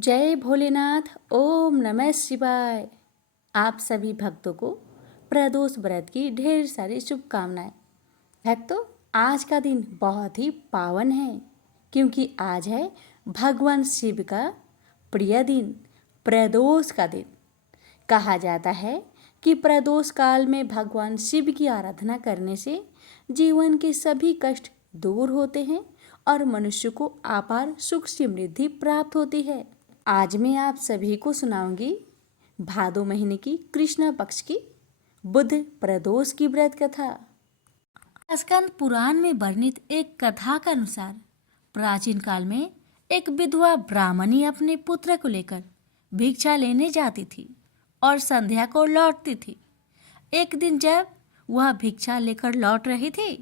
जय भोलेनाथ। ओम नमः शिवाय। आप सभी भक्तों को प्रदोष व्रत की ढेर सारी शुभकामनाएं। भक्तों, आज का दिन बहुत ही पावन है क्योंकि आज है भगवान शिव का प्रिय दिन, प्रदोष का दिन। कहा जाता है कि प्रदोष काल में भगवान शिव की आराधना करने से जीवन के सभी कष्ट दूर होते हैं और मनुष्य को अपार सुख समृद्धि प्राप्त होती है। आज मैं आप सभी को सुनाऊंगी भादो महीने की कृष्ण पक्ष की बुध प्रदोष की व्रत कथा। स्कंद पुराण में वर्णित एक कथा के अनुसार प्राचीन काल में एक विधवा ब्राह्मणी अपने पुत्र को लेकर भिक्षा लेने जाती थी और संध्या को लौटती थी। एक दिन जब वह भिक्षा लेकर लौट रही थी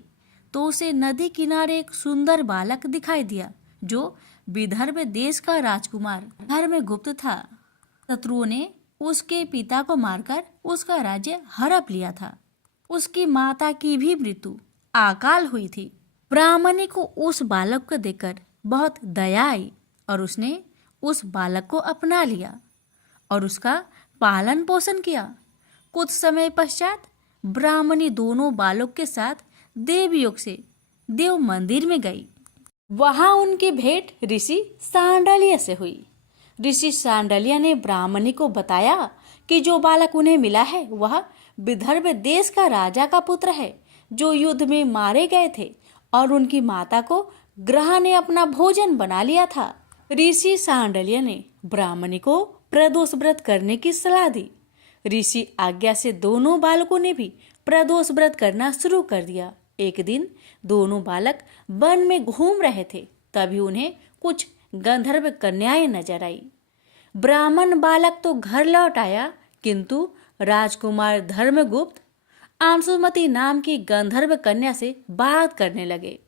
तो उसे नदी किनारे एक सुंदर बालक दिखाई दिया जो विदर्भ देश का राजकुमार धर्मगुप्त था। शत्रुओं ने उसके पिता को मारकर उसका राज्य हड़प लिया था। उसकी माता की भी मृत्यु अकाल हुई थी। ब्राह्मणी को उस बालक को देखकर बहुत दया आई और उसने उस बालक को अपना लिया और उसका पालन पोषण किया। कुछ समय पश्चात ब्राह्मणी दोनों बालक के साथ देवयोग से देव मंदिर में गई। वहां उनकी भेंट ऋषि सांडल्य से हुई। ऋषि सांडल्य ने ब्राह्मणी को बताया कि जो बालक उन्हें मिला है वह विदर्भ देश का राजा का पुत्र है जो युद्ध में मारे गए थे और उनकी माता को ग्रह ने अपना भोजन बना लिया था। ऋषि सांडल्य ने ब्राह्मणी को प्रदोष व्रत करने की सलाह दी। ऋषि आज्ञा से दोनों बालकों ने भी प्रदोष व्रत करना शुरू कर दिया। एक दिन दोनों बालक वन में घूम रहे थे, तभी उन्हें कुछ गंधर्व कन्याएं नजर आई। ब्राह्मण बालक तो घर लौट आया, किंतु राजकुमार धर्मगुप्त अंशुमति नाम की गंधर्व कन्या से बात करने लगे।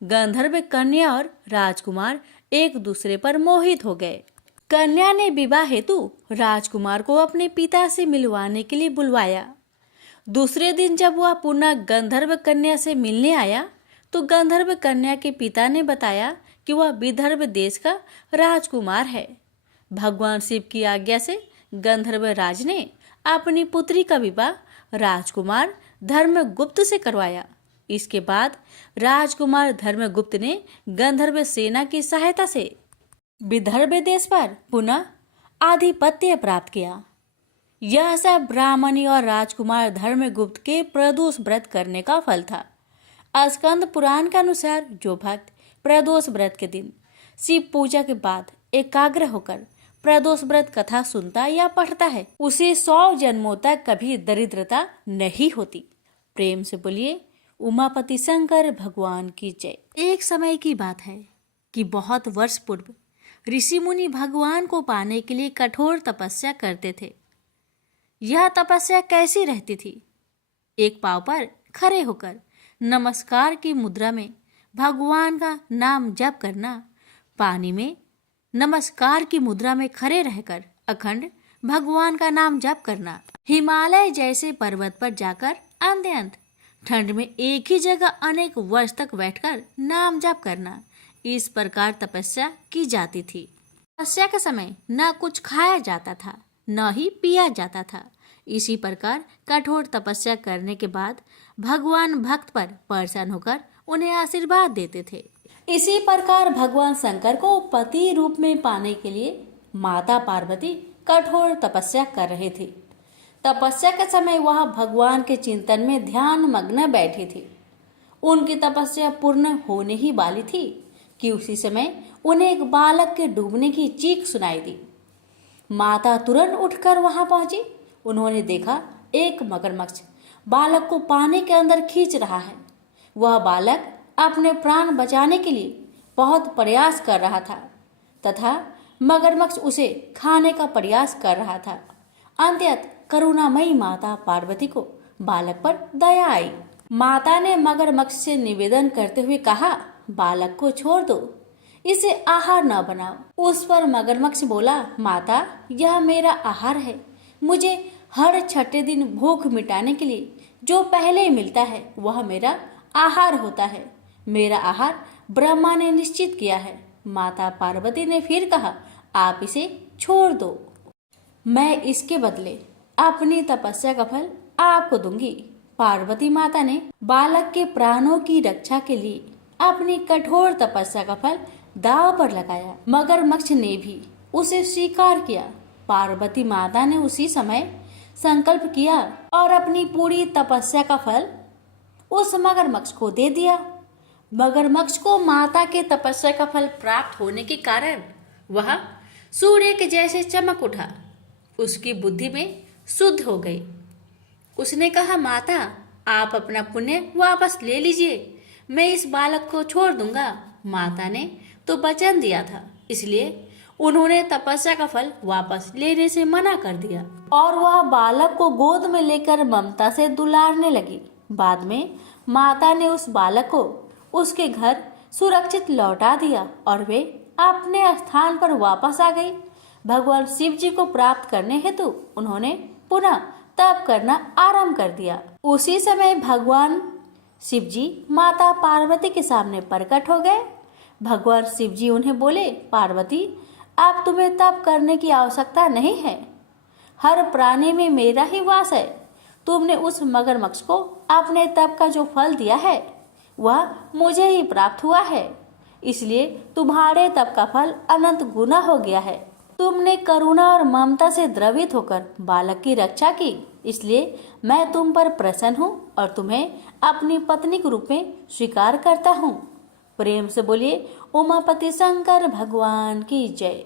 गंधर्व कन्या और राजकुमार एक दूसरे पर मोहित हो गए। कन्या ने विवाह हेतु राजकुमार को अपने पिता से मिलवाने के लिए बुलवाया। दूसरे दिन जब वह पुनः गंधर्व कन्या से मिलने आया तो गंधर्व कन्या के पिता ने बताया कि वह विदर्भ देश का राजकुमार है। भगवान शिव की आज्ञा से गंधर्व राज ने अपनी पुत्री का विवाह राजकुमार धर्मगुप्त से करवाया। इसके बाद राजकुमार धर्मगुप्त ने गंधर्व सेना की सहायता से विदर्भ देश पर पुनः आधिपत्य प्राप्त किया। यह सब ब्राह्मणी और राजकुमार धर्मगुप्त के प्रदोष व्रत करने का फल था। स्कंद पुराण के अनुसार जो भक्त प्रदोष व्रत के दिन शिव पूजा के बाद एकाग्र होकर प्रदोष व्रत कथा सुनता या पढ़ता है उसे 100 जन्मों तक कभी दरिद्रता नहीं होती। प्रेम से बोलिए उमापति शंकर भगवान की जय। एक समय की बात है कि बहुत वर्ष पूर्व ऋषि मुनि भगवान को पाने के लिए कठोर तपस्या करते थे। यह तपस्या कैसी रहती थी? एक पांव पर खड़े होकर नमस्कार की मुद्रा में भगवान का नाम जप करना, पानी में नमस्कार की मुद्रा में खड़े रहकर अखंड भगवान का नाम जप करना, हिमालय जैसे पर्वत पर जाकर अत्यंत ठंड में एक ही जगह अनेक वर्ष तक बैठकर नाम जप करना, इस प्रकार तपस्या की जाती थी। तपस्या के समय न कुछ खाया जाता था न ही पिया जाता था। इसी प्रकार कठोर तपस्या करने के बाद भगवान भक्त पर प्रसन्न होकर उन्हें आशीर्वाद देते थे। इसी प्रकार भगवान शंकर को पति रूप में पाने के लिए माता पार्वती कठोर तपस्या कर रही थी। तपस्या के समय वह भगवान के चिंतन में ध्यान मग्न बैठी थी। उनकी तपस्या पूर्ण होने ही वाली थी कि उसी समय उन्हें एक बालक के डूबने की चीख सुनाई दी। माता तुरंत उठकर वहां पहुंची। उन्होंने देखा एक मगरमच्छ बालक को पानी के अंदर खींच रहा है। वह बालक अपने प्राण बचाने के लिए बहुत प्रयास कर रहा था तथा मगरमच्छ उसे खाने का प्रयास कर रहा था। अंततः करुणामयी माता पार्वती को बालक पर दया आई। माता ने मगरमच्छ से निवेदन करते हुए कहा, बालक को छोड़ दो, इसे आहार न बनाओ। उस पर मगरमच्छ बोला, माता यह मेरा आहार है। मुझे हर छठे दिन भूख मिटाने के लिए जो पहले मिलता है वह मेरा आहार होता है। मेरा आहार ब्रह्मा ने निश्चित किया है। माता पार्वती ने फिर कहा, आप इसे छोड़ दो, मैं इसके बदले अपनी तपस्या का फल आपको दूंगी। पार्वती माता ने बालक के प्राणों की रक्षा के लिए अपनी कठोर तपस्या का फल दांव पर लगाया। मगरमच्छ ने भी उसे स्वीकार किया। पार्वती माता ने उसी समय संकल्प किया और अपनी पूरी तपस्या का फल उस मगरमच्छ को दे दिया। मगरमच्छ को माता के तपस्या का फल प्राप्त होने के कारण वह सूर्य के जैसे चमक उठा। उसकी बुद्धि में शुद्ध हो गई। उसने कहा, माता आप अपना पुण्य वापस ले लीजिए, मैं इस बालक को छोड़ दूंगा। माता ने तो वचन दिया था, इसलिए उन्होंने तपस्या का फल वापस लेने से मना कर दिया और वह बालक को गोद में लेकर ममता से दुलारने लगी। बाद में माता ने उस बालक को उसके घर सुरक्षित लौटा दिया और वे अपने स्थान पर वापस आ गई। भगवान शिव जी को प्राप्त करने हेतु उन्होंने पुनः तप करना आरंभ कर दिया। उसी समय भगवान शिव जी माता पार्वती के सामने प्रकट हो गए। भगवान शिव जी उन्हें बोले, पार्वती अब तुम्हें तप करने की आवश्यकता नहीं है, हर प्राणी में मेरा ही वास है। तुमने उस मगरमच्छ को अपने तप का जो फल दिया है वह मुझे ही प्राप्त हुआ है, इसलिए तुम्हारे तप का फल अनंत गुना हो गया है। तुमने करुणा और ममता से द्रवित होकर बालक की रक्षा की, इसलिए मैं तुम पर प्रसन्न हूँ और तुम्हें अपनी पत्नी के रूप में स्वीकार करता हूँ। प्रेम से बोलिए उमापति शंकर भगवान की जय।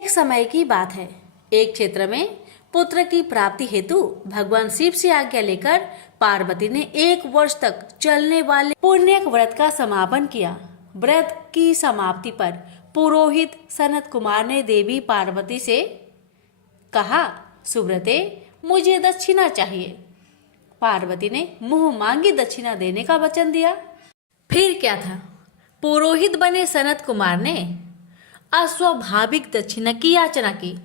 एक समय की बात है, एक क्षेत्र में पुत्र की प्राप्ति हेतु भगवान शिव से आज्ञा लेकर पार्वती ने 1 वर्ष तक चलने वाले पुण्य व्रत का समापन किया। व्रत की समाप्ति पर पुरोहित सनत कुमार ने देवी पार्वती से कहा, सुब्रते मुझे दक्षिणा चाहिए। पार्वती ने मुंह मांगी दक्षिणा देने का वचन दिया। फिर क्या था, पुरोहित बने सनत कुमार ने अस्वाभाविक दक्षिणा की याचना की।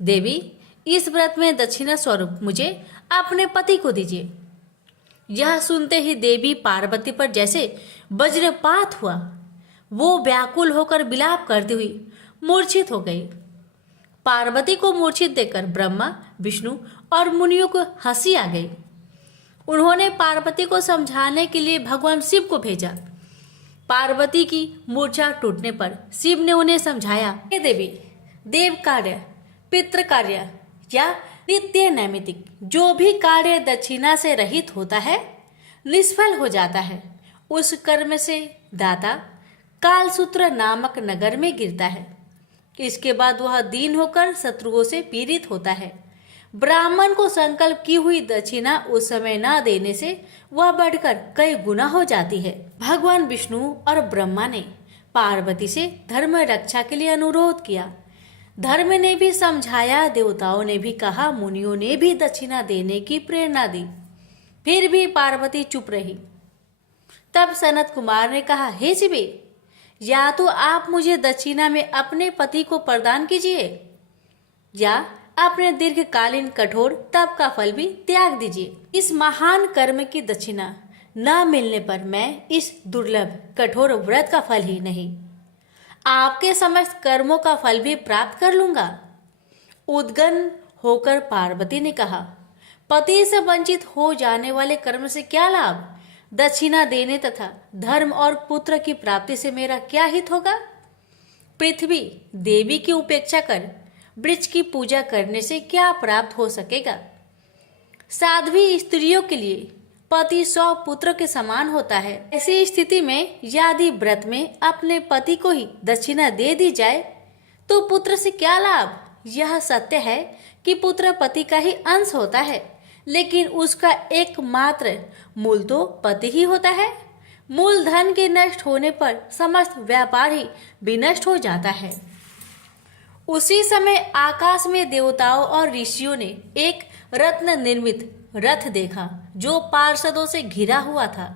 देवी इस व्रत में दक्षिणा स्वरूप मुझे अपने पति को दीजिए। यह सुनते ही देवी पार्वती पर जैसे वज्रपात हुआ। वो व्याकुल होकर विलाप करती हुई मूर्छित हो गई। पार्वती को मूर्छित देखकर ब्रह्मा, विष्णु और मुनियों को हंसी आ गई। उन्होंने पार्वती को समझाने के लिए भगवान शिव को भेजा। पार्वती की मूर्छा टूटने पर शिव ने उन्हें समझाया, हे देवी, देव कार्य, पितृ कार्य या नित्य नैमित्तिक जो भी कार्य दक्षिणा से रहित होता है निष्फल हो जाता है। उस कर्म से दाता कालसूत्र नामक नगर में गिरता है। इसके बाद वह दीन होकर शत्रुओं से पीड़ित होता है। ब्राह्मण को संकल्प की हुई दक्षिणा उस समय न देने से वह बढ़कर कई गुना हो जाती है। भगवान विष्णु और ब्रह्मा ने पार्वती से धर्म रक्षा के लिए अनुरोध किया। धर्म ने भी समझाया, देवताओं ने भी कहा, मुनियों ने भी दक्षिणा देने की प्रेरणा दी, फिर भी पार्वती चुप रही। तब सनत कुमार ने कहा, हे शिवे, या तो आप मुझे दक्षिणा में अपने पति को प्रदान कीजिए या अपने दीर्घकालीन कठोर तप का फल भी त्याग दीजिए। इस महान कर्म की दक्षिणा न मिलने पर मैं इस दुर्लभ कठोर व्रत का फल ही नहीं, आपके समस्त कर्मों का फल भी प्राप्त कर लूंगा। उद्गन होकर पार्वती ने कहा, पति से वंचित हो जाने वाले कर्म से क्या लाभ? दक्षिणा देने तथा धर्म और पुत्र की प्राप्ति से मेरा क्या हित होगा? पृथ्वी देवी की उपेक्षा कर वृक्ष की पूजा करने से क्या प्राप्त हो सकेगा? साध्वी स्त्रियों के लिए पति 100 पुत्र के समान होता है। ऐसी स्थिति में यदि व्रत में अपने पति को ही दक्षिणा दे दी जाए तो पुत्र से क्या लाभ? यह सत्य है कि पुत्र पति का ही अंश होता है, लेकिन उसका एकमात्र मूल तो पति ही होता है। मूल धन के नष्ट होने पर समस्त व्यापार ही विनष्ट हो जाता है। उसी समय आकाश में देवताओं और ऋषियों ने एक रत्न निर्मित रथ देखा जो पार्षदों से घिरा हुआ था।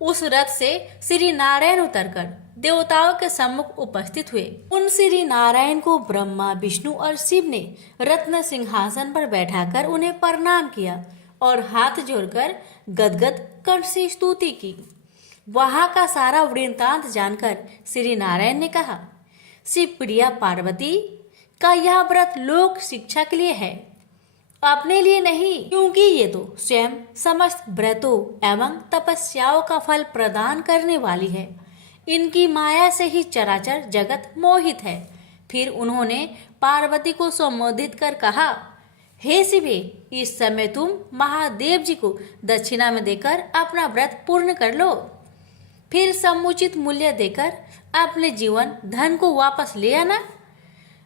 उस रथ से श्री नारायण उतरकर देवताओं के सम्मुख उपस्थित हुए। उन श्री नारायण को ब्रह्मा, विष्णु और शिव ने रत्न सिंहासन पर बैठाकर उन्हें प्रणाम किया और हाथ जोड़कर गदगद कंठ से स्तुति की। वहां का सारा वृत्तांत जानकर श्री नारायण ने कहा, शिव प्रिया पार्वती का यह व्रत लोक शिक्षा के लिए है, अपने लिए नहीं, क्योंकि ये तो स्वयं समस्त व्रतों एवं तपस्याओं का फल प्रदान करने वाली है। इनकी माया से ही चराचर जगत मोहित है। फिर उन्होंने पार्वती को संबोधित कर कहा, हे शिवे, इस समय तुम महादेव जी को दक्षिणा में देकर अपना व्रत पूर्ण कर लो। फिर समुचित मूल्य देकर अपने जीवन धन को वापस ले आना।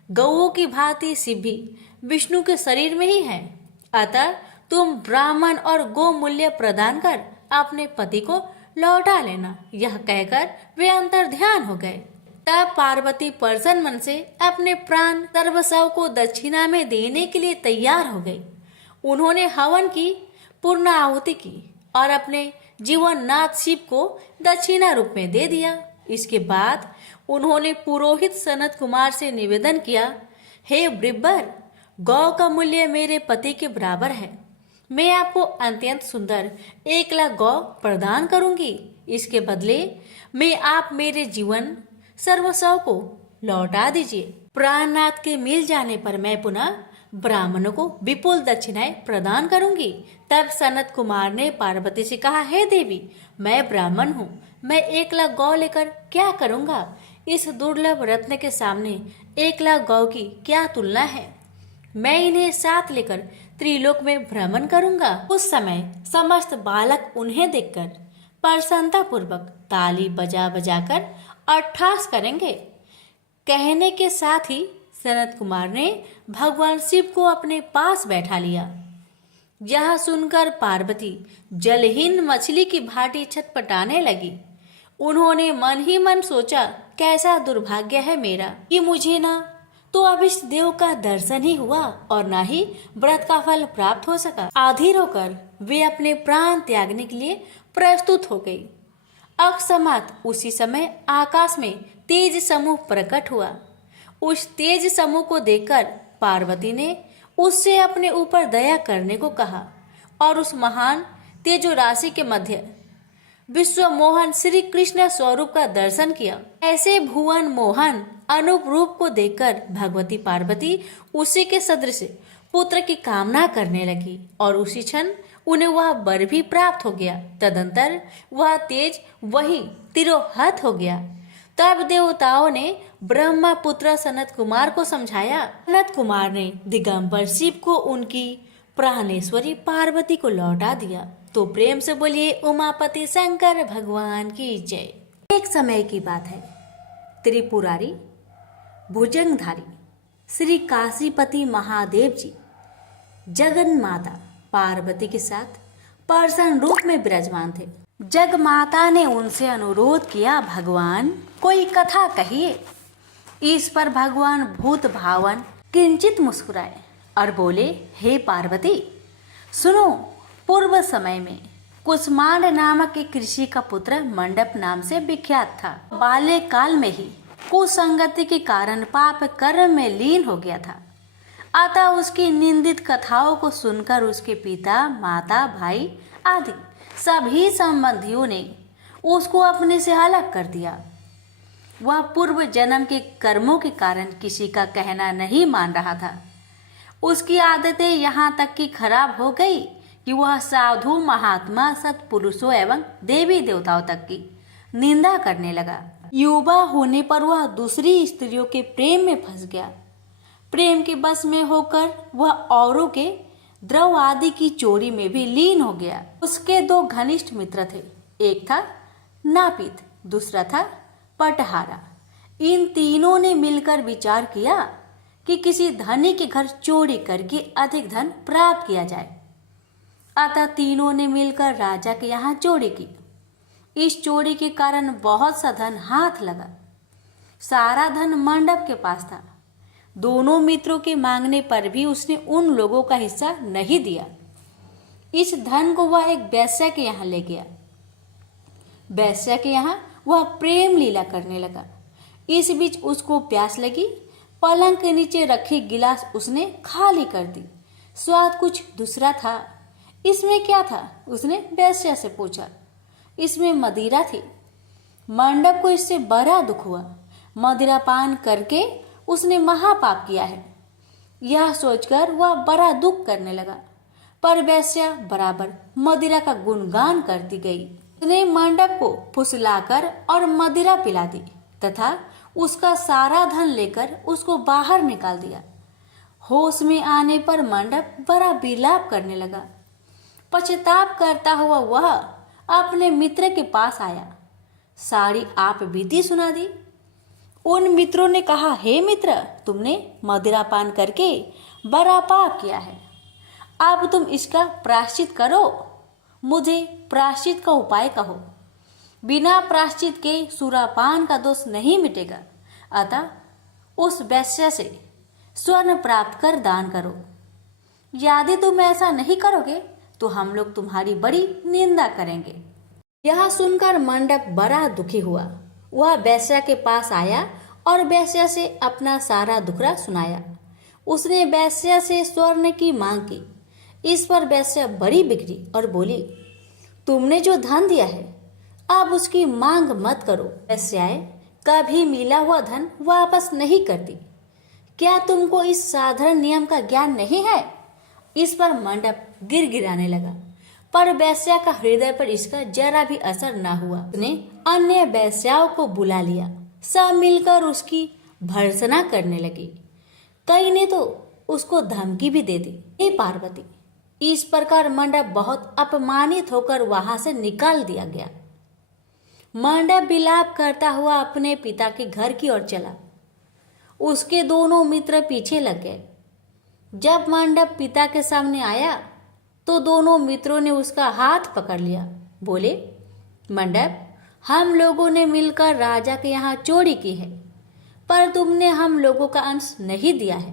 गौओं की भांति शिव भी विष्णु के शरीर में ही है, अतः तुम ब्राह्मण और गौ मूल्य प्रदान कर अपने पति को लौटा लेना। यह कहकर वे अंतर ध्यान हो गए। तब पार्वती प्रसन्न मन से अपने प्राण सर्वस्व को दक्षिणा में देने के लिए तैयार हो गई। उन्होंने हवन की पूर्ण आहुति की और अपने जीवननाथ शिव को दक्षिणा रूप में दे दिया। इसके बाद उन्होंने पुरोहित सनत कुमार से निवेदन किया, हे ब्रिब्बर, गौ का मूल्य मेरे पति के बराबर है। मैं आपको अत्यंत सुंदर 1,00,000 गौ प्रदान करूंगी। इसके बदले में आप मेरे जीवन सर्वस्व को लौटा दीजिए। प्राणनाथ के मिल जाने पर मैं पुनः ब्राह्मणों को विपुल दक्षिणाएं प्रदान करूंगी। तब सनत कुमार ने पार्वती से कहा, हे देवी, मैं ब्राह्मण हूँ, मैं 1,00,000 गौ लेकर क्या करूंगा? इस दुर्लभ रत्न के सामने 1,00,000 गौ की क्या तुलना है? मैं इन्हें साथ लेकर त्रिलोक में भ्रमण करूंगा। उस समय समस्त बालक उन्हें देखकर प्रसन्नता पूर्वक ताली बजा बजाकर अट्ठास करेंगे। कहने के साथ ही सनत कुमार ने भगवान शिव को अपने पास बैठा लिया। यह सुनकर पार्वती जलहीन मछली की भांति छटपटाने लगी। उन्होंने मन ही मन सोचा, कैसा दुर्भाग्य है मेरा कि मुझे ना तो अभिष्ट देव का दर्शन ही हुआ और ना ही व्रत का फल प्राप्त हो सका। आधीर होकर वे अपने प्राण त्यागने के लिए प्रस्तुत हो गई। अकस्मात उसी समय आकाश में तेज समूह प्रकट हुआ। उस तेज समूह को देखकर पार्वती ने उससे अपने ऊपर दया करने को कहा और उस महान तेजो राशि के मध्य विश्व मोहन श्री कृष्ण स्वरूप का दर्शन किया। ऐसे भुवन मोहन अनूप रूप को देखकर भगवती पार्वती उसी के सदृश पुत्र की कामना करने लगी और उसी क्षण उन्हें वह वर भी प्राप्त हो गया। तदंतर वह तेज वही तिरोहत हो गया। तब देवताओं ने ब्रह्मा पुत्र सनत कुमार को समझाया। सनत कुमार ने दिगंबर शिव को उनकी प्राणेश्वरी पार्वती को लौटा दिया। तो प्रेम से बोलिए उमापति शंकर भगवान की जय। एक समय की बात है, त्रिपुरारी भुजंगधारी श्री काशीपति महादेव जी जगन माता पार्वती के साथ प्रसन्न रूप में विराजमान थे। जग माता ने उनसे अनुरोध किया, भगवान कोई कथा कहिए। इस पर भगवान भूत भावन किंचित मुस्कुराए और बोले, हे पार्वती सुनो, पूर्व समय में कुसमांड नामक एक ऋषि का पुत्र मंडप नाम से विख्यात था। बाल्य काल में ही कुसंगति के कारण पाप कर्म में लीन हो गया था। अतः उसकी निंदित कथाओं को सुनकर उसके पिता, माता, भाई आदि सभी संबंधियों ने उसको अपने से अलग कर दिया। वह पूर्व जन्म के कर्मों के कारण किसी का कहना नहीं मान रहा था। उसकी आदतें यहाँ तक कि खराब हो गई कि वह साधु, महात्मा, सत्पुरुषों एवं देवी देवताओं तक की निंदा करने लगा। युवा होने पर वह दूसरी स्त्रियों के प्रेम में फंस गया। प्रेम के बस में होकर वह औरों के द्रव आदि की चोरी में भी लीन हो गया। उसके 2 घनिष्ठ मित्र थे, एक था नापित, दूसरा था पटहारा। इन तीनों ने मिलकर विचार किया कि किसी धनी के घर चोरी करके अधिक धन प्राप्त किया जाए। अतः तीनों ने मिलकर राजा के यहाँ चोरी की। इस चोरी के कारण बहुत सा धन हाथ लगा। सारा धन मंडप के पास था। दोनों मित्रों के मांगने पर भी उसने उन लोगों का हिस्सा नहीं दिया। इस धन को वह एक वैश्या के यहाँ ले गया। वैश्या के यहाँ वह प्रेम लीला करने लगा। इस बीच उसको प्यास लगी। पलंग के नीचे रखी गिलास उसने खाली कर दी। स्वाद कुछ दूसरा था। इसमें क्या था? उसने वैश्या से पूछा। इसमें मदिरा थी। मंडप को इससे बड़ा दुख हुआ। मदिरापान करके उसने महापाप किया है। यह सोचकर वह बड़ा दुख करने लगा, पर वेश्या बराबर मदिरा का गुणगान करती गई। उसने मंडप को फुसलाकर और मदिरा पिला दी तथा उसका सारा धन लेकर उसको बाहर निकाल दिया। होश में आने पर मंडप बड़ा विलाप करने लगा। पश्चाताप करता हुआ वह अपने मित्र के पास आया। सारी आप बीती सुना दी। उन मित्रों ने कहा, हे मित्र, तुमने मदिरापान करके बड़ा पाप किया है। अब तुम इसका प्रायश्चित करो। मुझे प्रायश्चित का उपाय कहो। बिना प्रायश्चित के सुरापान का दोष नहीं मिटेगा। अतः उस वेश्या से स्वर्ण प्राप्त कर दान करो। यदि तुम ऐसा नहीं करोगे तो हम लोग तुम्हारी बड़ी निंदा करेंगे। यह सुनकर मंडप बड़ा दुखी हुआ। वह वेश्या के पास आया और वेश्या से अपना सारा दुखड़ा सुनाया। उसने वेश्या से स्वर्ण की मांग की। इस पर वेश्या बड़ी बिगड़ी और बोली, तुमने जो धन दिया है अब उसकी मांग मत करो। वेश्याएं कभी मिला हुआ धन वापस नहीं करती। क्या तुमको इस साधारण नियम का ज्ञान नहीं है? इस पर मंडप गिड़गिड़ाने लगा, पर वेश्या का हृदय पर इसका जरा भी असर न हुआ। उसने अन्य वेश्याओं को बुला लिया। सब मिलकर उसकी भर्त्सना करने लगी। कई ने तो उसको धमकी भी दे दी, हे पार्वती। इस प्रकार मंडप बहुत अपमानित होकर वहां से निकाल दिया गया। मंडप विलाप करता हुआ अपने पिता के घर की ओर चला। उसके दोनों मित्र पीछे लग गए। जब मंडप पिता के सामने आया तो दोनों मित्रों ने उसका हाथ पकड़ लिया। बोले, मंडप, हम लोगों ने मिलकर राजा के यहाँ चोरी की है, पर तुमने हम लोगों का अंश नहीं दिया है।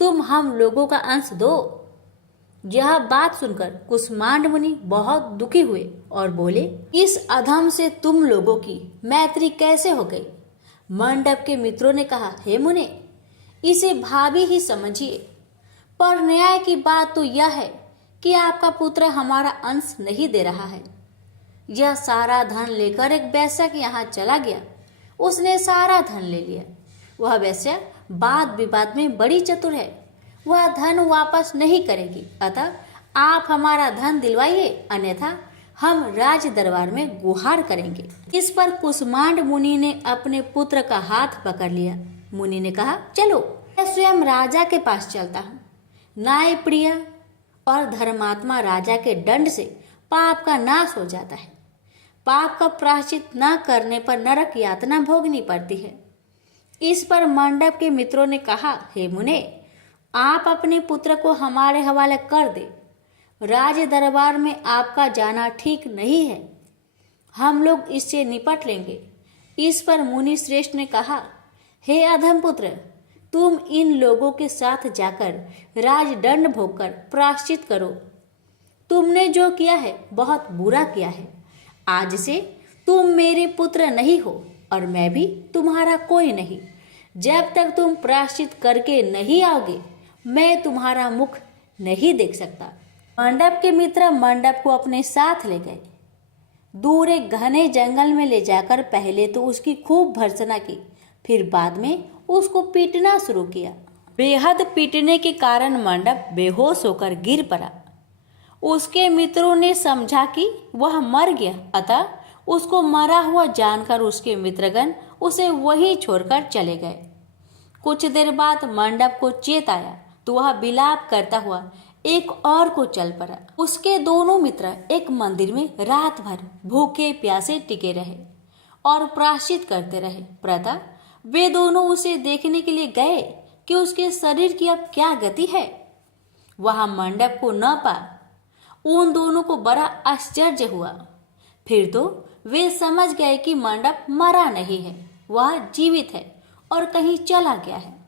तुम हम लोगों का अंश दो। यह बात सुनकर कुष्मांड मुनि बहुत दुखी हुए और बोले, इस अधम से तुम लोगों की मैत्री कैसे हो गई? मंडप के मित्रों ने कहा, हे मुने, इसे भाभी ही समझिए, पर न्याय की बात तो यह है कि आपका पुत्र हमारा अंश नहीं दे रहा है। यह सारा धन लेकर एक वेश्या के यहाँ चला गया। उसने सारा धन ले लिया। वह वेश्या वाद विवाद में बड़ी चतुर है। वह धन वापस नहीं करेगी। अतः आप हमारा धन दिलवाइए, अन्यथा हम राज दरबार में गुहार करेंगे। इस पर कुष्मांड मुनि ने अपने पुत्र का हाथ पकड़ लिया। मुनि ने कहा, चलो मैं स्वयं राजा के पास चलता हूँ। न्याय प्रिय और धर्मात्मा राजा के दंड से पाप का नाश हो जाता है। पाप का प्रायश्चित न करने पर नरक यातना भोगनी पड़ती है। इस पर मंडप के मित्रों ने कहा, हे मुने, आप अपने पुत्र को हमारे हवाले कर दे। राज दरबार में आपका जाना ठीक नहीं है। हम लोग इससे निपट लेंगे। इस पर मुनि श्रेष्ठ ने कहा, हे अधम पुत्र, तुम इन लोगों के साथ जाकर राजदंड भोगकर प्रायश्चित करो। तुमने जो किया है बहुत बुरा किया है। आज से तुम मेरे पुत्र नहीं हो और मैं भी तुम्हारा कोई नहीं। जब तक तुम प्रायश्चित करके नहीं आओगे मैं तुम्हारा मुख नहीं देख सकता। मंडप के मित्र मंडप को अपने साथ ले गए। दूर एक घने जंगल में ले जाकर पहले तो उसकी खूब भर्त्सना की, फिर बाद में उसको पीटना शुरू किया। बेहद पीटने के कारण मंडप बेहोश होकर गिर पड़ा। उसके मित्रों ने समझा कि वह मर गया, अतः उसको मरा हुआ जानकर उसके मित्रगण उसे वहीं छोड़कर चले गए। कुछ देर बाद मंडप को चेत आया तो वह विलाप करता हुआ एक और को चल पड़ा। उसके दोनों मित्र एक मंदिर में रात भर भूखे प्यासे टिके रहे और प्रायश्चित करते रहे। प्रातः वे दोनों उसे देखने के लिए गए कि उसके शरीर की अब क्या गति है। वहां मंडप को न पा उन दोनों को बड़ा आश्चर्य हुआ। फिर तो वे समझ गए कि मंडप मरा नहीं है, वह जीवित है और कहीं चला गया है।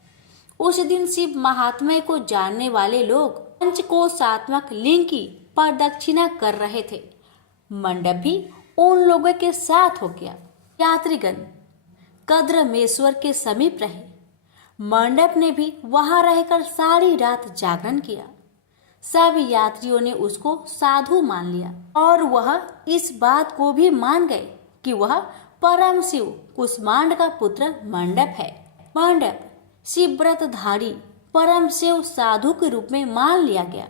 उस दिन शिव महात्म्य को जानने वाले लोग पंचकोशात्मक लिंग की प्रदक्षिणा कर रहे थे। मंडप भी उन लोगों के साथ हो गया। यात्रीगण कद्रमेश्वर के समीप रहे। मंडप ने भी वहां रहकर सारी रात जागरण किया। सब यात्रियों ने उसको साधु मान लिया और वह इस बात को भी मान गए कि वह परम शिव कुष्मांड का पुत्र मंडप है। मंडप शिव व्रतधारी परम शिव साधु के रूप में मान लिया गया।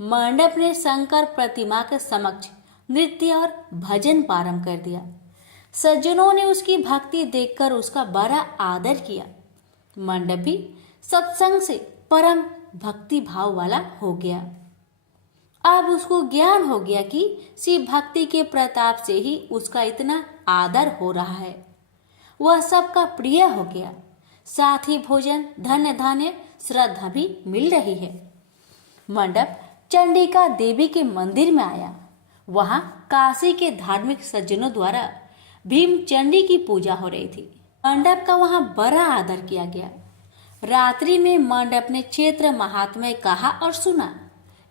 मंडप ने शंकर प्रतिमा के समक्ष नृत्य और भजन प्रारंभ कर दिया। सज्जनों ने उसकी भक्ति देखकर उसका बड़ा आदर किया। मंडप भी सत्संग से परम भक्ति भाव वाला हो गया। अब उसको ज्ञान हो गया कि शिव भक्ति के प्रताप से ही उसका इतना आदर हो रहा है। वह सबका प्रिय हो गया। साथ ही भोजन, धन्य धान्य, श्रद्धा भी मिल रही है। मंडप चंडिका देवी के मंदिर में आया। वहां काशी के धार्मिक सज्जनों द्वारा भीम चंडी की पूजा हो रही थी। मंडप का वहां बड़ा आदर किया गया। रात्रि में मंडप ने क्षेत्र महात्म्य कहा और सुना।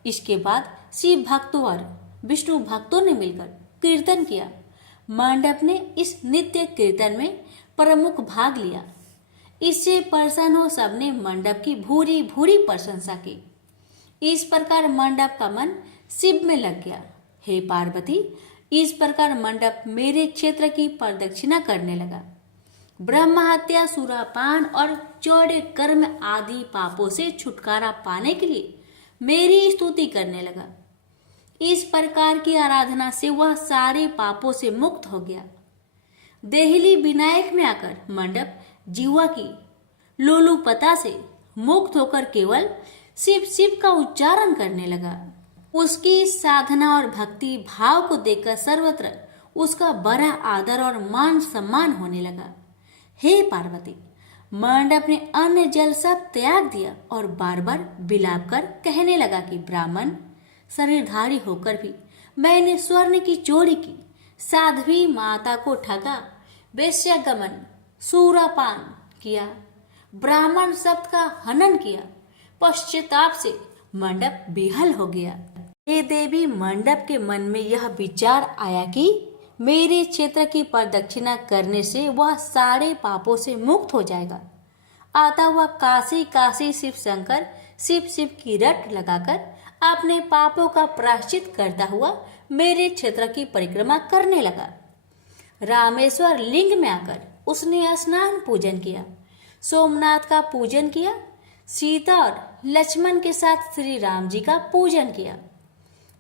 इसके बाद शिव भक्तों और विष्णु भक्तों ने मिलकर कीर्तन किया। मंडप ने इस नित्य कीर्तन में प्रमुख भाग लिया। इससे प्रसन्न हो सबने मंडप की भूरी भूरी प्रशंसा की। इस प्रकार मंडप का मन शिव में लग गया। हे पार्वती, इस प्रकार मंडप मेरे क्षेत्र की प्रदक्षिणा करने लगा। ब्रह्म हत्या, सुरापान और चौड़े कर्म आदि पापों से छुटकारा पाने के लिए मेरी स्तुति करने लगा। इस प्रकार की आराधना से वह सारे पापों से मुक्त हो गया। देहली विनायक में आकर मंडप जीवा की लोलुपता से मुक्त होकर केवल शिव शिव का उच्चारण करने लगा। उसकी साधना और भक्ति भाव को देखकर सर्वत्र उसका बड़ा आदर और मान सम्मान होने लगा। हे पार्वती, मंडप ने अन्न जल सब त्याग दिया और बार बार बिलाप कर कहने लगा कि ब्राह्मण शरीरधारी होकर भी मैंने स्वर्ण की चोरी की, साध्वी माता को ठगा, वेश्यागमन, सूरापान किया, ब्राह्मण शब्द का हनन किया। पश्चाताप से मंडप बेहाल हो गया। हे देवी, मंडप के मन में यह विचार आया कि मेरे क्षेत्र की प्रदक्षिणा करने से वह सारे पापों से मुक्त हो जाएगा। अतः वह काशी काशी शिव शंकर शिव शिव की रट लगाकर अपने पापों का प्रायश्चित करता हुआ मेरे क्षेत्र की परिक्रमा करने लगा। रामेश्वर लिंग में आकर उसने स्नान पूजन किया, सोमनाथ का पूजन किया, सीता और लक्ष्मण के साथ श्री राम जी का पूजन किया।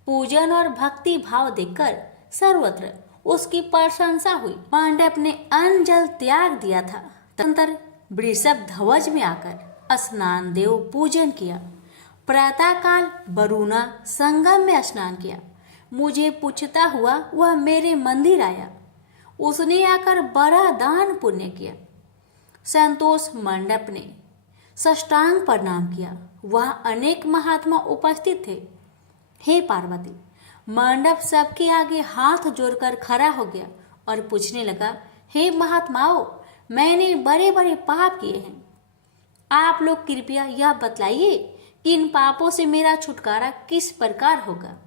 पूजन और भक्ति भाव देखकर सर्वत्र उसकी प्रशंसा हुई। मंडप ने अन्न जल त्याग दिया था। तदनंतर वृषभ ध्वज में आकर स्नान देव पूजन किया। प्रातः काल वरुणा संगम में स्नान किया। मुझे पूछता हुआ वह मेरे मंदिर आया। उसने आकर बड़ा दान पुण्य किया। संतोष मंडप ने साष्टांग प्रणाम किया। वह अनेक महात्मा उपस्थित थे। हे पार्वती, मंडप सबके आगे हाथ जोड़कर खड़ा हो गया और पूछने लगा, हे महात्माओं, मैंने बड़े बड़े पाप किए हैं। आप लोग कृपया यह बतलाइए कि इन पापों से मेरा छुटकारा किस प्रकार होगा।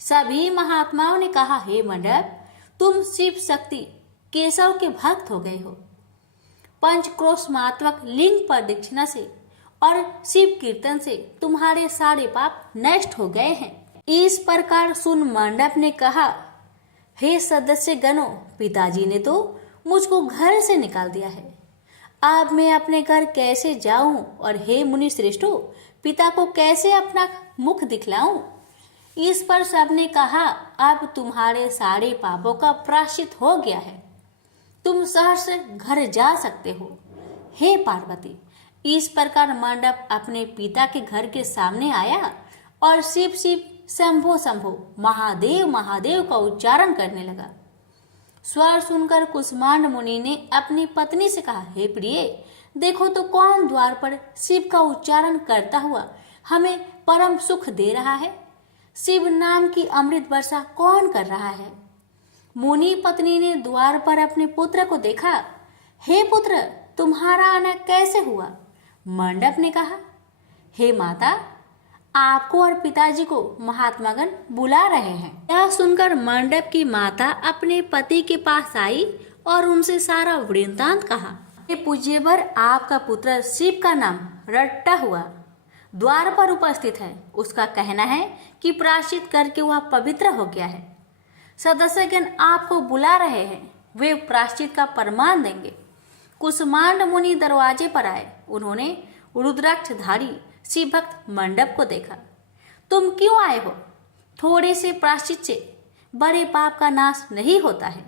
सभी महात्माओं ने कहा, हे मंडप, तुम शिव शक्ति केशव के भक्त हो गए हो। पंचक्रोशमात्मक लिंग प्रदक्षिणा से और शिव कीर्तन से तुम्हारे सारे पाप नष्ट हो गए हैं। इस प्रकार सुन मंडप ने कहा, हे सदस्य गणों, पिताजी ने तो मुझको घर से निकाल दिया है। अब मैं अपने घर कैसे जाऊं और हे मुनि श्रेष्ठों, पिता को कैसे अपना मुख दिखलाऊं। इस पर सबने कहा, अब तुम्हारे सारे पापों का प्रायश्चित हो गया है, तुम सहर्ष घर जा सकते हो। हे पार्वती, इस प्रकार मंडप अपने पिता के घर के सामने आया और शिव शिव शंभो शंभो महादेव महादेव का उच्चारण करने लगा। स्वर सुनकर कुष्मांड मुनि ने अपनी पत्नी से कहा, हे प्रिय, देखो तो कौन द्वार पर शिव का उच्चारण करता हुआ हमें परम सुख दे रहा है। शिव नाम की अमृत वर्षा कौन कर रहा है। मुनि पत्नी ने द्वार पर अपने पुत्र को देखा। हे पुत्र, तुम्हारा आना कैसे हुआ। मंडप ने कहा, हे माता, आपको और पिताजी को महात्मागण बुला रहे हैं। यह सुनकर मंडप की माता अपने पति के पास आई और उनसे सारा वृत्तांत कहा। हे पूज्यवर, आपका पुत्र शिव का नाम रट्टा हुआ द्वार पर उपस्थित है। उसका कहना है कि प्रायश्चित करके वह पवित्र हो गया है। सदस्यगण आपको बुला रहे हैं। वे प्रायश्चित का प्रमाण देंगे। कुसुमांड मुनि दरवाजे पर आए। उन्होंने रुद्राक्षधारी शिव भक्त मंडप को देखा। तुम क्यों आए हो? थोड़े से प्रायश्चित से बड़े पाप का नाश नहीं होता है।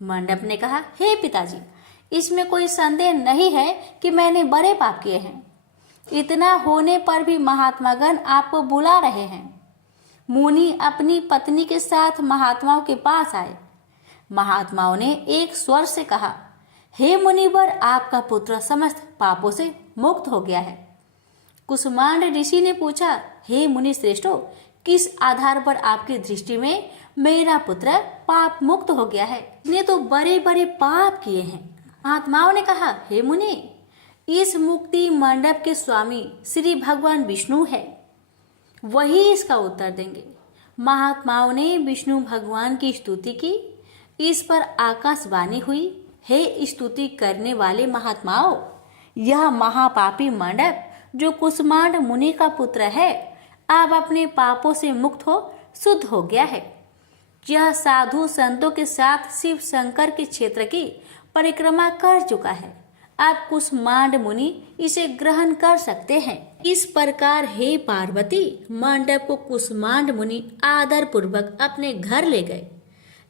मंडप ने कहा, हे पिताजी, इसमें कोई संदेह नहीं है कि मैंने बड़े पाप किए हैं। इतना होने पर भी महात्मागण आपको बुला रहे हैं। मुनि अपनी पत्नी के साथ महात्माओं के पास आए। महात्माओं ने एक स्वर से कहा, हे मुनिवर, आपका पुत्र समस्त पापों से मुक्त हो गया है। कुसुमांड ऋषि ने पूछा, हे मुनि श्रेष्ठो, किस आधार पर आपकी दृष्टि में मेरा पुत्र पाप मुक्त हो गया है? इसने तो बड़े बड़े पाप किए हैं। महात्माओं ने कहा, हे मुनि, इस मुक्ति मंडप के स्वामी श्री भगवान विष्णु है, वही इसका उत्तर देंगे। महात्माओं ने विष्णु भगवान की स्तुति की। इस पर आकाशवाणी हुई, हे स्तुति करने वाले महात्माओं, यह महापापी मंडप जो कुसुमांड मुनि का पुत्र है, अब अपने पापों से मुक्त हो शुद्ध हो गया है। यह साधु संतों के साथ शिव शंकर के क्षेत्र की परिक्रमा कर चुका है। अब कुसुमांड मुनि इसे ग्रहण कर सकते हैं। इस प्रकार हे पार्वती, मंडप को कुसुमांड मुनि आदर पूर्वक अपने घर ले गए।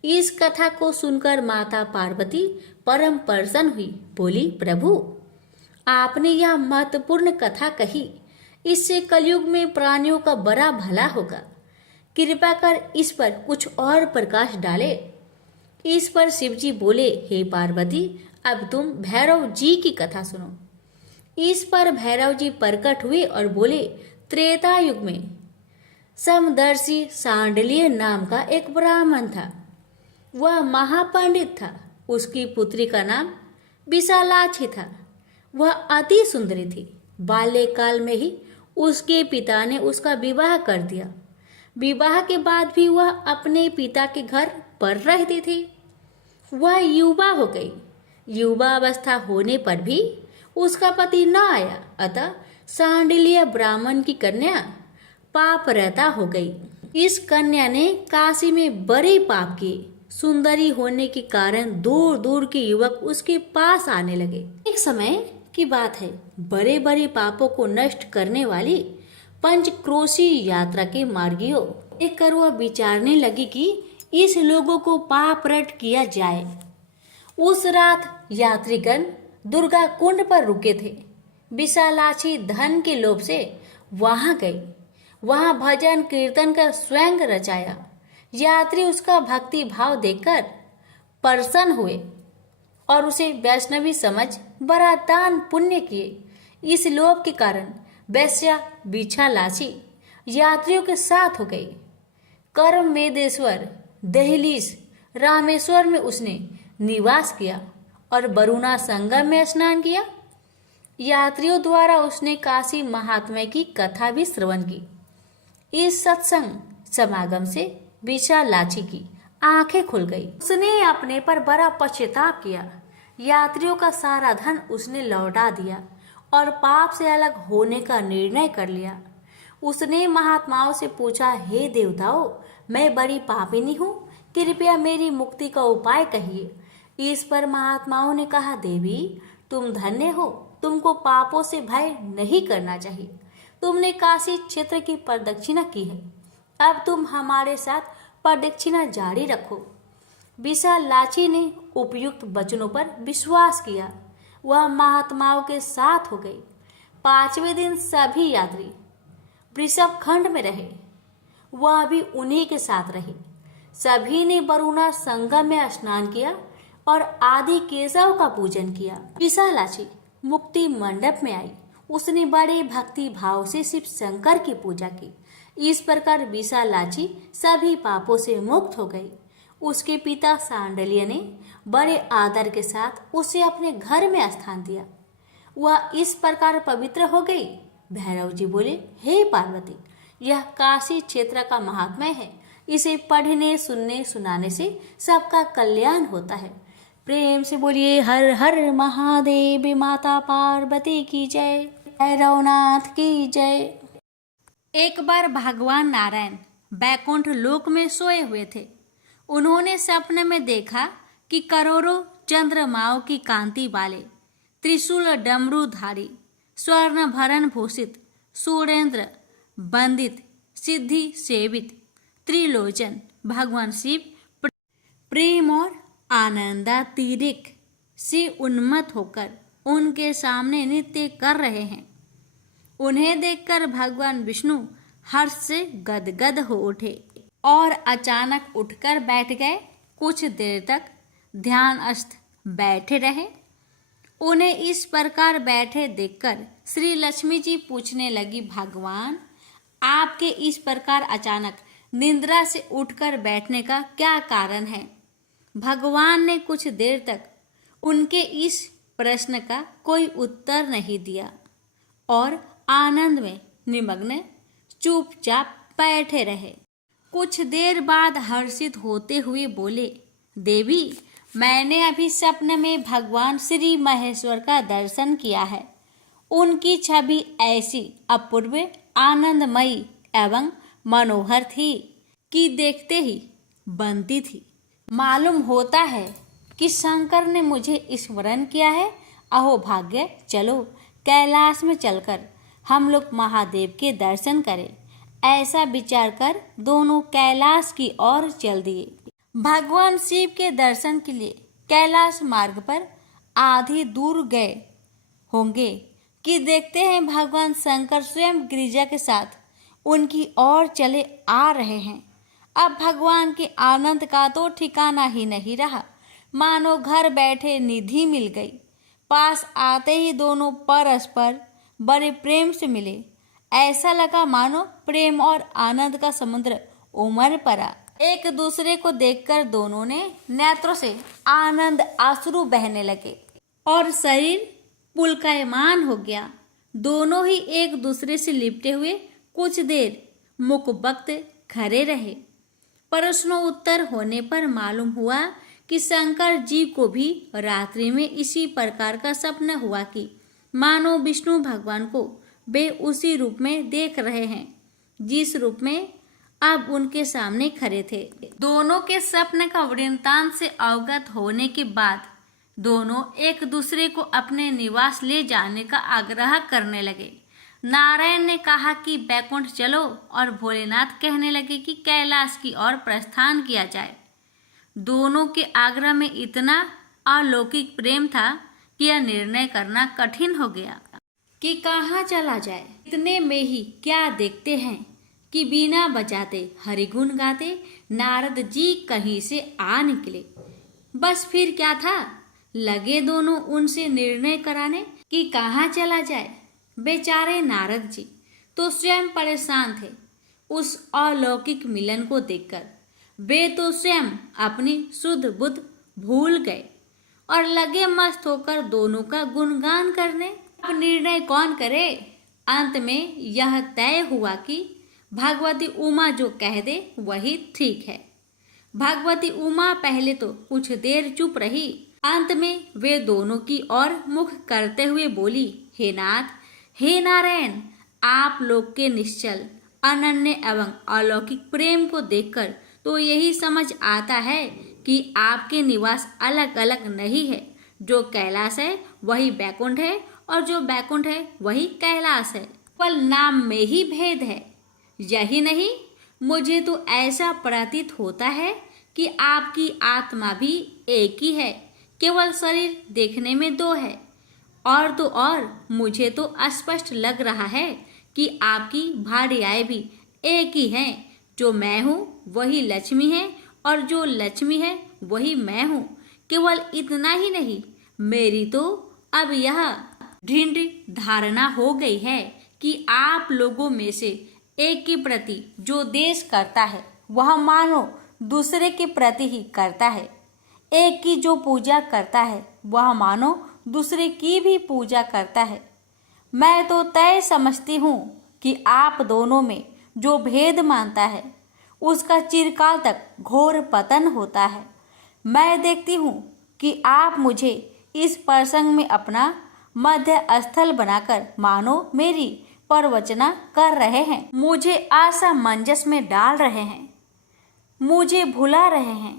इस कथा को सुनकर माता पार्वती परम प्रसन्न हुई। बोली, प्रभु, आपने यह महत्वपूर्ण कथा कही, इससे कलयुग में प्राणियों का बड़ा भला होगा। कृपा कर इस पर कुछ और प्रकाश डाले। इस पर शिवजी बोले, हे पार्वती, अब तुम भैरव जी की कथा सुनो। इस पर भैरव जी प्रकट हुए और बोले, त्रेता युग में समदर्शी सांडल्य नाम का एक ब्राह्मण था। वह महापंडित था। उसकी पुत्री का नाम विशालाक्षी था। वह अति सुंदरी थी। बाल्यकाल में ही उसके पिता ने उसका विवाह कर दिया। विवाह के बाद भी वह अपने पिता के घर पर रहती थी। वह युवा हो गई। युवा अवस्था होने पर भी उसका पति न आया, अतः सांडिल्य ब्राह्मण की कन्या पाप रहता हो गई। इस कन्या ने काशी में बड़े पाप किए। सुंदरी होने के कारण दूर दूर के युवक उसके पास आने लगे। एक समय की बात है, बड़े बड़े पापों को नष्ट करने वाली पंचक्रोशी यात्रा के मार्गियों देखकर वह विचारने लगी कि इस लोगों को पाप रट किया जाए। उस रात यात्रीगण दुर्गा कुंड पर रुके थे। विशालाक्षी धन के लोभ से वहां गई। वहां भजन कीर्तन कर स्वयं रचाया। यात्री उसका भक्ति भाव देखकर प्रसन्न हुए और उसे वैष्णवी समझ बड़ा दान पुण्य किए। इस लोभ के कारण वैश्या विशालाक्षी यात्रियों के साथ हो गई। करमेदेश्वर, दहलीज, रामेश्वर में उसने निवास किया और वरुणा संगम में स्नान किया। यात्रियों द्वारा उसने काशी महात्म्य की कथा भी श्रवण की। इस सत्संग समागम से विशालाक्षी की आंखें खुल गई। उसने अपने पर बड़ा पश्चाताप किया। यात्रियों का सारा धन उसने लौटा दिया और पाप से अलग होने का निर्णय कर लिया। उसने महात्माओं से पूछा, हे देवताओं, मैं बड़ी पापिनी हूँ, कृपया मेरी मुक्ति का उपाय कहिए। इस पर महात्माओं ने कहा, देवी, तुम धन्य हो, तुमको पापों से भय नहीं करना चाहिए। तुमने काशी क्षेत्र की प्रदक्षिणा की है, अब तुम हमारे साथ प्रदक्षिणा जारी रखो। विशालाक्षी ने उपयुक्त वचनों पर विश्वास किया। वह महात्माओं के साथ हो गई। 5वें दिन सभी यात्री वृषभ खंड में रहे। वह भी उन्हीं के साथ रही। सभी ने वरुणा संगम में स्नान किया और आदि केशव का पूजन किया। विशालाक्षी मुक्ति मंडप में आई। उसने बड़े भक्ति भाव से शिव शंकर की पूजा की। इस प्रकार विशालाक्षी सभी पापों से मुक्त हो गई। उसके पिता सांडल्य ने बड़े आदर के साथ उसे अपने घर में स्थान दिया। वह इस प्रकार पवित्र हो गई। भैरव जी बोले, हे पार्वती, यह काशी क्षेत्र का महात्म्य है। इसे पढ़ने, सुनने, सुनाने से सबका कल्याण होता है। प्रेम से बोलिए हर हर महादेव। माता पार्वती की जय। भैरवनाथ की जय। एक बार भगवान नारायण बैकुंठ लोक में सोए हुए थे। उन्होंने सपने में देखा कि करोड़ों चंद्रमाओं की कांति वाले त्रिशूल डमरूधारी स्वर्ण भरण भूषित सूर्येंद्र वंदित सिद्धि सेवित त्रिलोचन भगवान शिव प्रेम और आनंदातिरेक से उन्मत्त होकर उनके सामने नृत्य कर रहे हैं। उन्हें देखकर भगवान विष्णु हर्ष से गदगद हो उठे और अचानक उठकर बैठ गए। कुछ देर तक ध्यानस्थ बैठे रहे। उन्हें इस प्रकार बैठे देखकर श्री लक्ष्मी जी पूछने लगी, भगवान आपके इस प्रकार अचानक निद्रा से उठकर बैठने का क्या कारण है? भगवान ने कुछ देर तक उनके इस प्रश्न का कोई उत्तर नहीं दिया और आनंद में निमग्न चुपचाप बैठे रहे। कुछ देर बाद हर्षित होते हुए बोले, देवी मैंने अभी स्वप्न में भगवान श्री महेश्वर का दर्शन किया है। उनकी छवि ऐसी अपूर्व आनंदमयी एवं मनोहर थी कि देखते ही बनती थी। मालूम होता है कि शंकर ने मुझे स्मरण किया है। अहो भाग्य, चलो कैलाश में चलकर हम लोग महादेव के दर्शन करें। ऐसा विचार कर दोनों कैलाश की ओर चल दिए। भगवान शिव के दर्शन के लिए कैलाश मार्ग पर आधी दूर गए होंगे कि देखते हैं भगवान शंकर स्वयं गिरिजा के साथ उनकी ओर चले आ रहे हैं। अब भगवान के आनंद का तो ठिकाना ही नहीं रहा, मानो घर बैठे निधि मिल गई। पास आते ही दोनों परस्पर बड़े प्रेम से मिले। ऐसा लगा मानो प्रेम और आनंद का समुद्र उमड़ पड़ा। एक दूसरे को देखकर दोनों ने नेत्रों से आनंद आंसू बहने लगे और शरीर पुलकायमान हो गया। दोनों ही एक दूसरे से लिपटे हुए कुछ देर मुखबख्त खड़े रहे। प्रश्नोत्तर होने पर मालूम हुआ कि शंकर जी को भी रात्रि में इसी प्रकार का सपना हुआ कि मानो विष्णु भगवान को वे उसी रूप में देख रहे हैं जिस रूप में अब उनके सामने खड़े थे। दोनों के स्वप्न का वृत्तांत से अवगत होने के बाद दोनों एक दूसरे को अपने निवास ले जाने का आग्रह करने लगे। नारायण ने कहा कि बैकुंठ चलो और भोलेनाथ कहने लगे कि कैलाश की ओर प्रस्थान किया जाए। दोनों के आग्रह में इतना अलौकिक प्रेम था कि यह निर्णय करना कठिन हो गया कि कहाँ चला जाए। इतने में ही क्या देखते हैं कि बिना बजाते हरिगुण गाते नारद जी कहीं से आ निकले। बस फिर क्या था, लगे दोनों उनसे निर्णय कराने कि कहाँ चला जाए। बेचारे नारद जी तो स्वयं परेशान थे उस अलौकिक मिलन को देखकर। वे तो स्वयं अपनी शुद्ध बुद्ध भूल गए और लगे मस्त होकर दोनों का गुणगान करने। अब निर्णय कौन करे? अंत में यह तय हुआ कि भगवती उमा जो कह दे वही ठीक है। भगवती उमा पहले तो कुछ देर चुप रही। अंत में वे दोनों की ओर मुख करते हुए बोली, हे नाथ, हे नारायण, आप लोग के निश्चल अनन्य एवं अलौकिक प्रेम को देखकर तो यही समझ आता है कि आपके निवास अलग अलग नहीं है। जो कैलाश है वही बैकुंठ है और जो बैकुंठ है वही कैलाश है। केवल नाम में ही भेद है। यही नहीं, मुझे तो ऐसा प्रतीत होता है कि आपकी आत्मा भी एक ही है, केवल शरीर देखने में दो है। और तो और मुझे तो स्पष्ट लग रहा है कि आपकी भार्याएं भी एक ही हैं। जो मैं हूँ वही लक्ष्मी है और जो लक्ष्मी है वही मैं हूँ। केवल इतना ही नहीं, मेरी तो अब यह दृढ़ धारणा हो गई है कि आप लोगों में से एक के प्रति जो देश करता है वह मानो दूसरे के प्रति ही करता है। एक की जो पूजा करता है वह मानो दूसरे की भी पूजा करता है। मैं तो तय समझती हूँ कि आप दोनों में जो भेद मानता है उसका चिरकाल तक घोर पतन होता है। मैं देखती हूँ कि आप मुझे इस प्रसंग में अपना मध्य स्थल बनाकर मानो मेरी प्रवचना कर रहे हैं, मुझे असमंजस में डाल रहे हैं, मुझे भुला रहे हैं।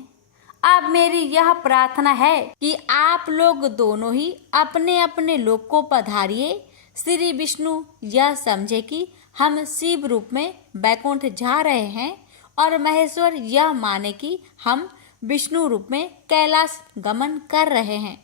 अब मेरी यह प्रार्थना है कि आप लोग दोनों ही अपने अपने लोक को पधारिए। श्री विष्णु यह समझे कि हम शिव रूप में बैकुंठ जा रहे हैं और महेश्वर यह माने कि हम विष्णु रूप में कैलाश गमन कर रहे हैं।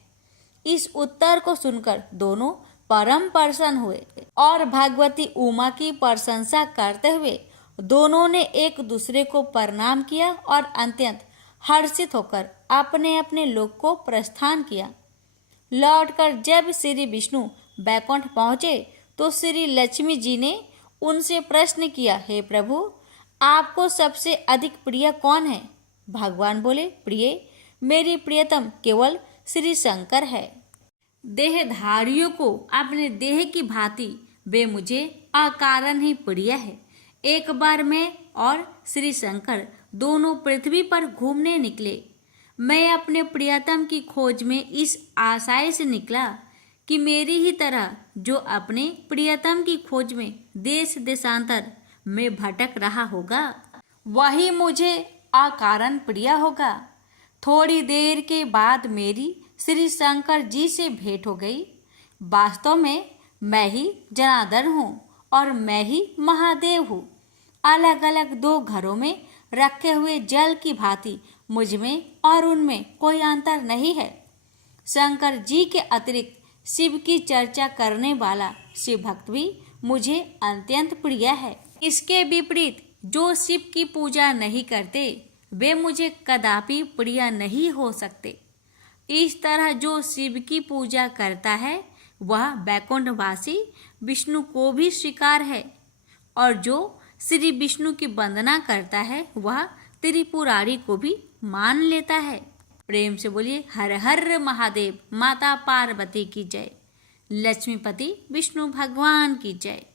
इस उत्तर को सुनकर दोनों परम प्रसन्न हुए और भगवती उमा की प्रशंसा करते हुए दोनों ने एक दूसरे को प्रणाम किया और अत्यंत हर्षित होकर अपने अपने लोक को प्रस्थान किया। लौटकर जब श्री विष्णु बैकुंठ पहुँचे तो श्री लक्ष्मी जी ने उनसे प्रश्न किया, हे प्रभु, आपको सबसे अधिक प्रिय कौन है? भगवान बोले, प्रिय, मेरी प्रियतम केवल श्री शंकर है। देहधारियों को अपने देह की भांति वे मुझे अकारण ही प्रिय है। एक बार मैं और श्री शंकर दोनों पृथ्वी पर घूमने निकले। मैं अपने प्रियतम की खोज में इस आशय से निकला कि मेरी ही तरह जो अपने प्रियतम की खोज में देश देशांतर में भटक रहा होगा, वही मुझे अकारण प्रिय होगा। थोड़ी देर के बाद मेरी श्री शंकर जी से भेंट हो गई। वास्तव में मैं ही जनार्दन हूँ और मैं ही महादेव हूँ। अलग अलग दो घरों में रखे हुए जल की भांति मुझ में और उनमें कोई अंतर नहीं है। शंकर जी के अतिरिक्त शिव की चर्चा करने वाला शिव भक्त भी मुझे अत्यंत प्रिय है। इसके विपरीत जो शिव की पूजा नहीं करते वे मुझे कदापि प्रिय नहीं हो सकते। इस तरह जो शिव की पूजा करता है वह बैकुंठवासी विष्णु को भी स्वीकार है और जो श्री विष्णु की वंदना करता है वह त्रिपुरारी को भी मान लेता है। प्रेम से बोलिए हर हर महादेव। माता पार्वती की जय। लक्ष्मीपति विष्णु भगवान की जय।